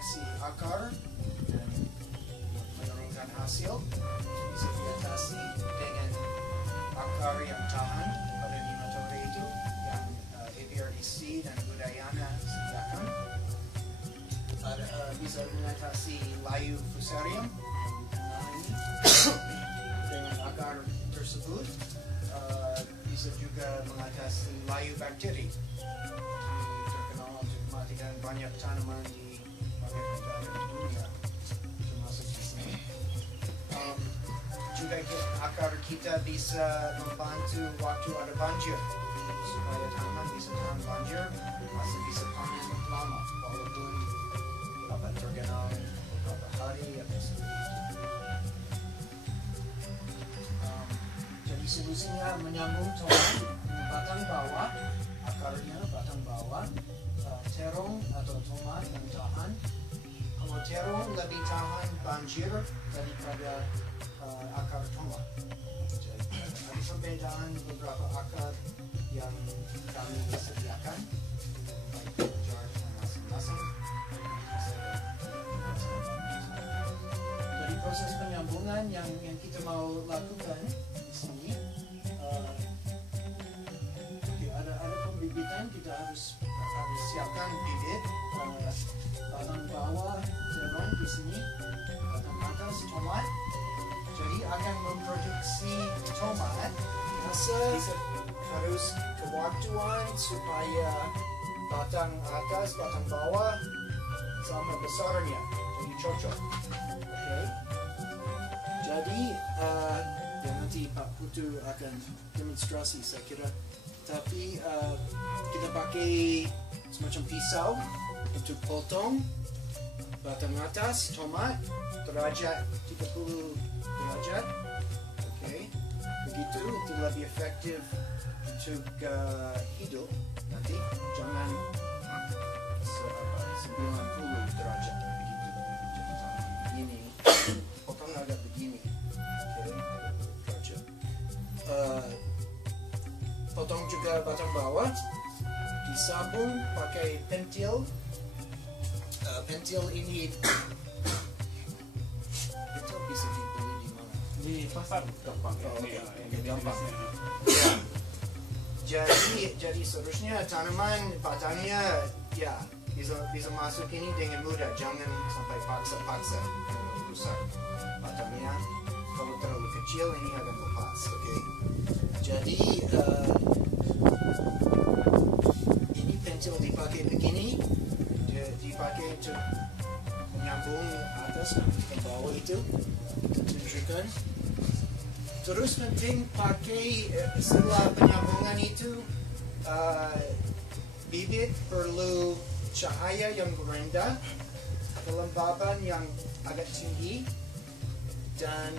seleksi akar dan menurunkan hasil bisa diatasi dengan akar yang tahan pada nematode itu yang ABRDC dan Udayana sediakan. Bisa mengatasi layu fusarium dengan akar tersebut. Bisa juga mengatasi layu bakteri terkenal untuk mematikan banyak tanaman di berbagai negara di dunia, termasuk di sini. Juga akar kita bisa membantu waktu ada banjir, supaya tanaman bisa tahan banjir, masih bisa panen lama walaupun tergenang beberapa hari atau seperti itu. Jadi solusinya menyambung tomat batang bawah, akarnya batang bawah, terong atau tomat yang tahan. Kalau terong lebih tahan banjir daripada akar tomat. Jadi ada perbedaan beberapa akar yang kami sediakan baik jar masing-masing. Dari proses penyambungan yang kita mau lakukan di sini, ada pembibitan. Kita harus siapkan bibit, batang bawah terong di sini, batang atas tomat. Jadi akan memproduksi tomat. Harus kewaktuan supaya batang atas, batang bawah sama besarnya jadi cocok. Okay. Jadi ya nanti Pak Putu akan demonstrasi saya kira. Tapi kita pakai semacam pisau untuk potong batang atas tomat derajat 30 derajat. Okay. Begitu itu lebih efektif untuk hidup nanti. Jangan 90 derajat begitu. Jadi begini, potong agak begini. Okay. Potong juga batang bawah, disambung pakai pentil. Pentil ini itu bisa dibeli di mana? Di pasar gampang. Gampang. Jadi seterusnya tanaman batangnya ya bisa masuk ini dengan mudah. Jangan sampai paksa rusak batangnya. Kalau terlalu kecil ini akan lepas. Okay. Jadi ini pensil dipakai begini, dipakai untuk menyambung atas ke bawah itu. Tunjukkan. Terus penting pakai setelah penyambungan itu bibit perlu cahaya yang rendah, kelembaban yang agak tinggi, dan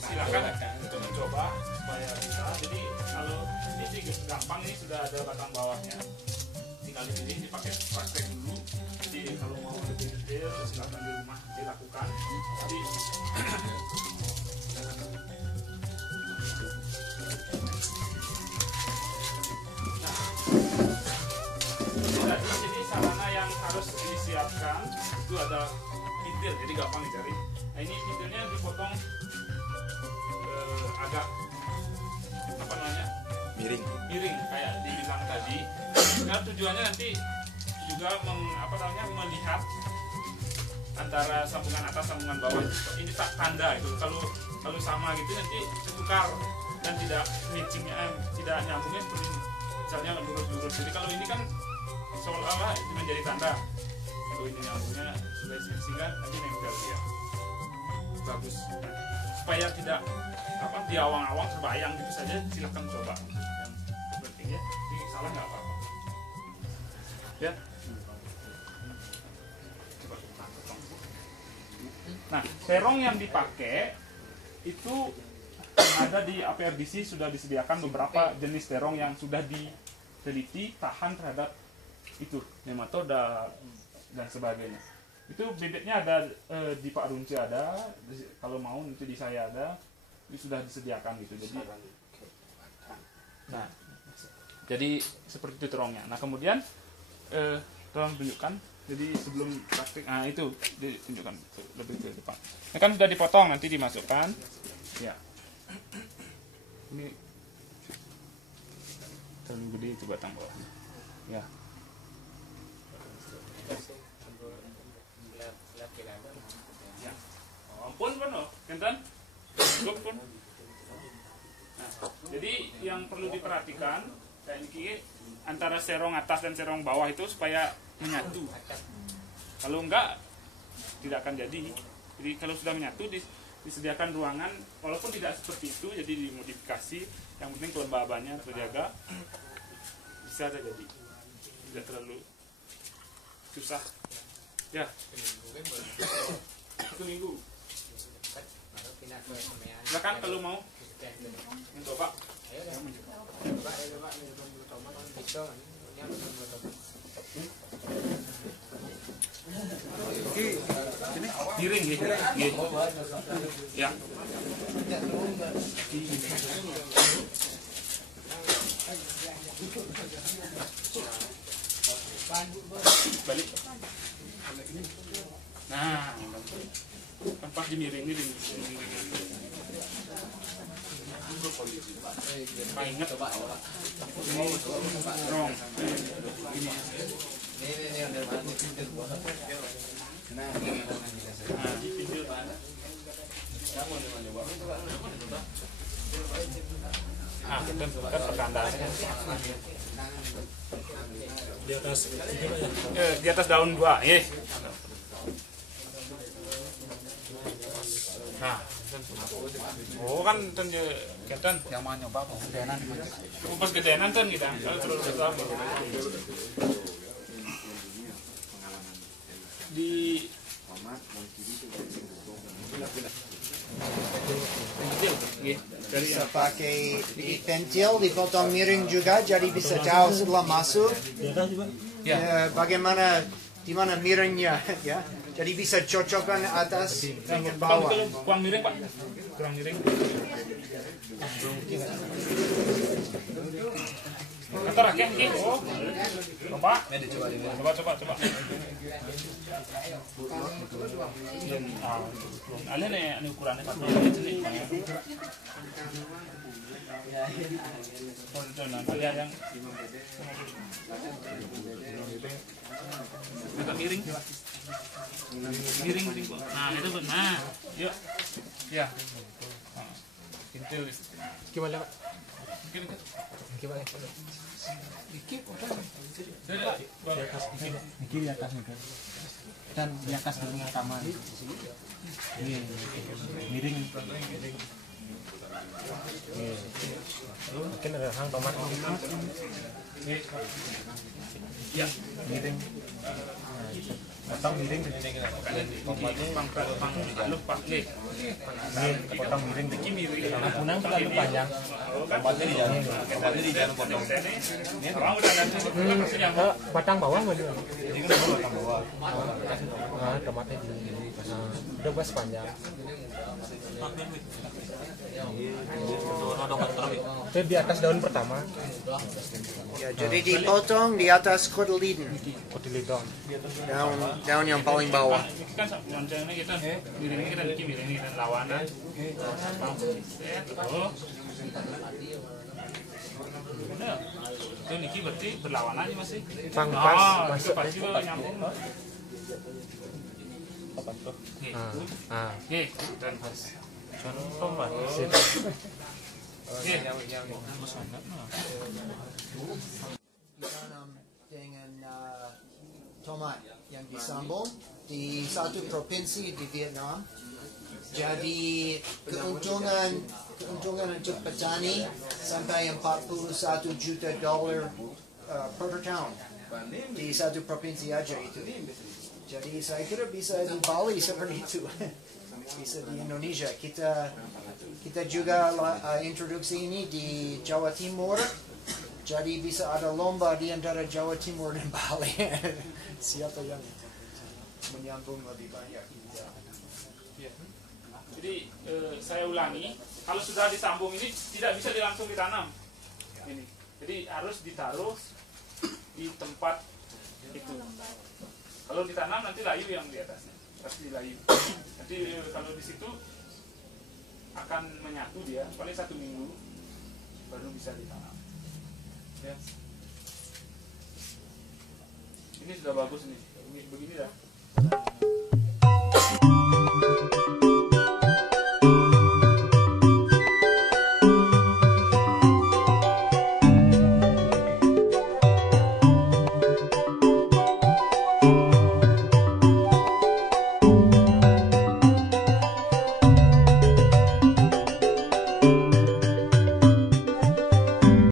silakan untuk mencoba supaya bisa. Jadi kalau ini sih gampang nih, sudah ada batang bawahnya, tinggal dipilih, dipakai praktek dulu. Jadi kalau mau lebih detail silakan di rumah dilakukan. Jadi di sini sarana yang harus disiapkan itu ada pintil, jadi gampang dicari. Nah ini pintilnya dipotong agak apa namanya miring kayak dibilang tadi. Karena tujuannya nanti juga melihat antara sambungan atas sambungan bawah ini tak tanda itu. Kalau sama gitu nanti tertukar dan tidak matchingnya, tidak nyambungnya seperti misalnya lurus-lurus. Jadi kalau ini kan seolah-olah itu menjadi tanda kalau ini nyambungnya sudah sehingga nanti nempel dia bagus. Nah, supaya tidak di awang-awang terbayang gitu saja, silakan coba. Yang penting ya, ini salah nggak apa-apa. Ya. Nah, terong yang dipakai itu ada di APRDC, sudah disediakan beberapa jenis terong yang sudah diteliti tahan terhadap itu nematoda dan sebagainya. Itu bibitnya ada di Pak Runci ada, kalau mau nanti di saya ada, itu sudah disediakan gitu. Jadi seperti itu terongnya. Nah kemudian tolong tunjukkan Jadi sebelum praktik, nah itu ditunjukkan lebih ke depan. Ini kan sudah dipotong, nanti dimasukkan. Ya. Ini terlalu gede, coba tambah. Ya. Ya. Ampun pun loh, kenten. Pun. Nah, jadi yang perlu diperhatikan kayak ini antara serong atas dan serong bawah itu supaya menyatu. Kalau enggak tidak akan jadi. Jadi kalau sudah menyatu disediakan ruangan walaupun tidak seperti itu, jadi dimodifikasi, yang penting kelembabannya terjaga, bisa saja jadi, tidak terlalu susah ya. Itu minggu silakan kalau mau mencoba. Ini piring gitu. Ya. Balik. Nah, kan pas dimiringin ini. Ingat coba ini rong ini kan pertandaan di atas daun 2 ya. Nah, oh kan kenten yang mau nyoba pas gedenan. Pas gedenan kan kita kalau terus tahu di bisa pakai di pentil, dipotong miring juga, jadi bisa tahu setelah masuk ya, bagaimana di mana miringnya ya. Jadi bisa cocokkan atas dengan bawah. Kurang miring Pak, kurang miring. Kata rakyat ini, oh, coba, coba. Ada nih ukurannya Pak. Ada yang agak miring. Miring. Nah, itu benar. Yuk. Ya. Pintil. Gimana, Pak? Gimana? Di atas nih, dan di atas dari rekaman. Ini miring. Mungkin ada hang tomat. Ya, miring. Potong miring potong miring kunang terlalu panjang. Tomatnya di jalan potong. Batang bawah mana? Ini kan batang bawah. Tomatnya udah pas panjang. Itu di atas daun pertama. Ya, jadi dipotong di atas kotilidon. Daun yang paling bawah. Kan loncengnya kita miring lawanan. Itu niki berarti berlawanan aja masih. Pangkas masuk pasti nyambung. Apa tuh? Nih, dan pas. Contoh Pak. Yang dengan tomat yang disambung di satu provinsi di Vietnam. Jadi keuntungan untuk petani sampai $41 juta per tahun di satu provinsi aja itu. Jadi saya kira bisa di Bali seperti itu. Bisa di Indonesia. Kita juga introduksi ini di Jawa Timur. Jadi bisa ada lomba di antara Jawa Timur dan Bali. Siapa yang menyambung lebih banyak. Jadi saya ulangi, kalau sudah disambung ini tidak bisa langsung ditanam. Ini. Jadi harus ditaruh di tempat itu. Kalau ditanam nanti layu yang di atasnya, pasti layu. Nanti kalau di situ akan menyatu dia, paling 1 minggu baru bisa ditanam. Ya. Ini sudah bagus nih, begini dah.